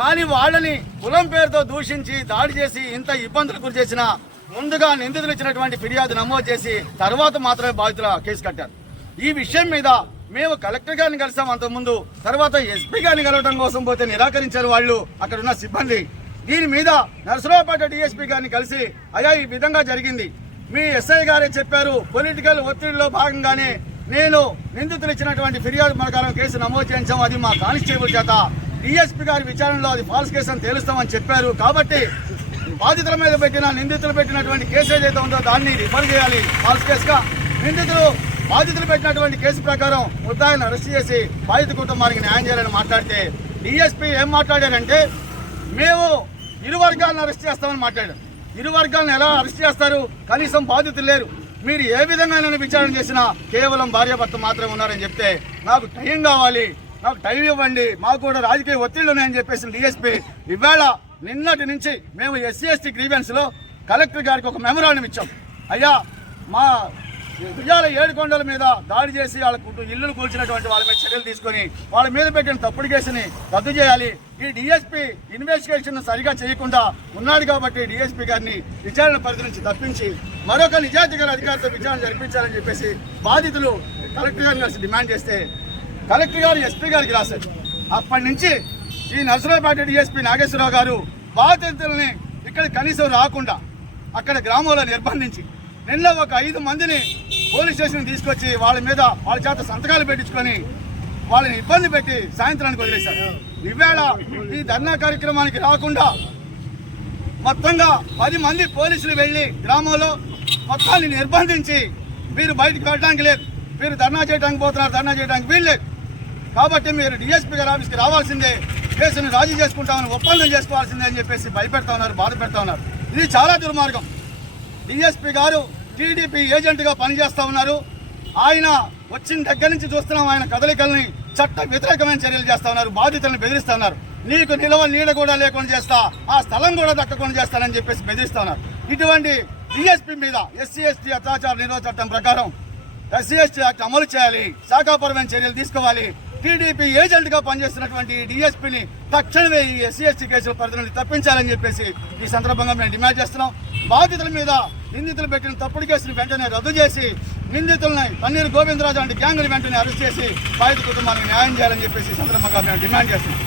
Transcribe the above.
కానీ వాళ్ళని కులం పేరుతో దూషించి దాడి చేసి ఇంత ఇబ్బందులు గురి చేసిన ముందుగా నిందితులు ఇచ్చినటువంటి ఫిర్యాదు నమోదు చేసి తర్వాత మాత్రమే బాధితుల కేసు కట్టారు. ఈ విషయం మీద మేము కలెక్టర్ గారిని కలిసాం అంతకుముందు. తర్వాత ఎస్పీ గారిని కలవడం కోసం పోతే నిరాకరించారు వాళ్ళు. అక్కడ ఉన్న సిబ్బంది. దీని మీద నరసరావుపేట డిఎస్పీ గారిని కలిసి అయ్యా ఈ విధంగా జరిగింది. మీ ఎస్ఐ గారే చెప్పారు పొలిటికల్ ఒత్తిడిలో భాగంగానే నేను నిందితులు ఇచ్చినటువంటి ఫిర్యాదు ప్రకారం కేసు నమోదు చేయించాం. అది మా కానిస్టేబుల్ చేత డిఎస్పీ గారి విచారణలో అది ఫాల్స్ కేసు అని తేలుస్తామని చెప్పారు. కాబట్టి బాధితుల మీద పెట్టిన నిందితులు పెట్టినటువంటి కేసు ఏదైతే ఉందో దాన్ని రిఫర్ చేయాలి. ఫాల్స్ కేసుగా నిందితులు బాధితులు పెట్టినటువంటి కేసు ప్రకారం ముద్దాయిని అరెస్ట్ చేసి బాధిత కుటుంబానికి న్యాయం చేయాలని మాట్లాడితే డిఎస్పీ ఏం మాట్లాడారంటే మేము ఇరు వర్గాలను అరెస్ట్ చేస్తామని మాట్లాడారు. ఇరు వర్గాలను ఎలా అరెస్ట్ చేస్తారు? కనీసం బాధితులు లేరు. మీరు ఏ విధంగా విచారణ చేసినా కేవలం భార్యాభర్త మాత్రమే ఉన్నారని చెప్తే నాకు టైం కావాలి. నాకు టైం ఇవ్వండి. మాకు కూడా రాజకీయ ఒత్తిళ్ళు ఉన్నాయని చెప్పేసి డిఎస్పీ ఇవాళ నిన్నటి నుంచి మేము ఎస్సీ ఎస్టీ గ్రీవెన్స్లో కలెక్టర్ గారికి ఒక మెమరాండం ఇచ్చాం. అయ్యా మా ఉయ్యాల ఏడు కొండల మీద దాడి చేసి వాళ్ళ కుటుంబ ఇల్లులు కూల్చినటువంటి వాళ్ళ మీద చర్యలు తీసుకొని వాళ్ళ మీద పెట్టిన తప్పుడు కేసుని రద్దు చేయాలి. ఈ డిఎస్పీ ఇన్వెస్టిగేషన్ సరిగా చేయకుండా ఉన్నాడు కాబట్టి డిఎస్పీ గారిని విచారణ పరిధి నుంచి తప్పించి మరొక నిజాయితీ గారి అధికారితో విచారణ జరిపించాలని చెప్పేసి బాధితులు కలెక్టర్ గారిని కలిసి డిమాండ్ చేస్తే కలెక్టర్ గారు ఎస్పీ గారికి రాశారు. అప్పటి నుంచి ఈ నరసరావుపేట డిఎస్పీ నాగేశ్వరరావు గారు బాధితుల్ని ఇక్కడ కనీసం రాకుండా అక్కడ గ్రామంలో నిర్బంధించి నిన్న ఒక ఐదు మందిని పోలీస్ స్టేషన్ తీసుకొచ్చి వాళ్ళ మీద వాళ్ళ చేత సంతకాలు పెట్టించుకొని వాళ్ళని ఇబ్బంది పెట్టి సాయంత్రానికి వదిలేశారు. ఇవేళ ఈ ధర్నా కార్యక్రమానికి రాకుండా మొత్తంగా పది మంది పోలీసులు వెళ్ళి గ్రామంలో మొత్తాన్ని నిర్బంధించి మీరు బయటకు వెళ్ళడానికి లేదు. మీరు ధర్నా చేయడానికి పోతున్నారు ధర్నా చేయడానికి వీల్లేదు. కాబట్టి మీరు డిఎస్పీ గారి ఆఫీస్కి రావాల్సిందే కేసును రాజీ చేసుకుంటామని ఒప్పందం చేసుకోవాల్సిందే అని చెప్పేసి భయపెడతా ఉన్నారు బాధ పెడతా ఉన్నారు. ఇది చాలా దుర్మార్గం. డిఎస్పీ గారు టీడీపీ ఏజెంట్గా పనిచేస్తా ఉన్నారు. ఆయన వచ్చిన దగ్గర నుంచి చూస్తున్నాం ఆయన కదలికల్ని చట్ట వ్యతిరేకమైన చర్యలు చేస్తా ఉన్నారు బాధితులను బెదిరిస్తా ఉన్నారు. నీకు నిలవ నీడ కూడా లేకుండా చేస్తా ఆ స్థలం కూడా దక్కకుండా చేస్తానని చెప్పేసి బెదిరిస్తా ఉన్నారు. ఇటువంటి డిఎస్పీ మీద ఎస్సీ ఎస్టీ అత్యాచార నిరోధ చట్టం ప్రకారం ఎస్సీ ఎస్టీ యాక్ట్ అమలు చేయాలి శాఖాపరమైన చర్యలు తీసుకోవాలి. టీడీపీ ఏజెంట్గా పనిచేస్తున్నటువంటి డిఎస్పీని తక్షణమే ఈ ఎస్సీ ఎస్టీ కేసుల పరిధి నుండి తప్పించాలని చెప్పేసి ఈ సందర్భంగా మేము డిమాండ్ చేస్తున్నాం. బాధితుల మీద నిందితులు పెట్టిన తప్పుడు కేసును వెంటనే రద్దు చేసి నిందితులని పన్నీరు గోవిందరాజు వంటి గ్యాంగ్ని వెంటనే అరెస్ట్ చేసి బాధిత కుటుంబానికి న్యాయం చేయాలని చెప్పేసి ఈ సందర్భంగా మేము డిమాండ్ చేస్తున్నాం.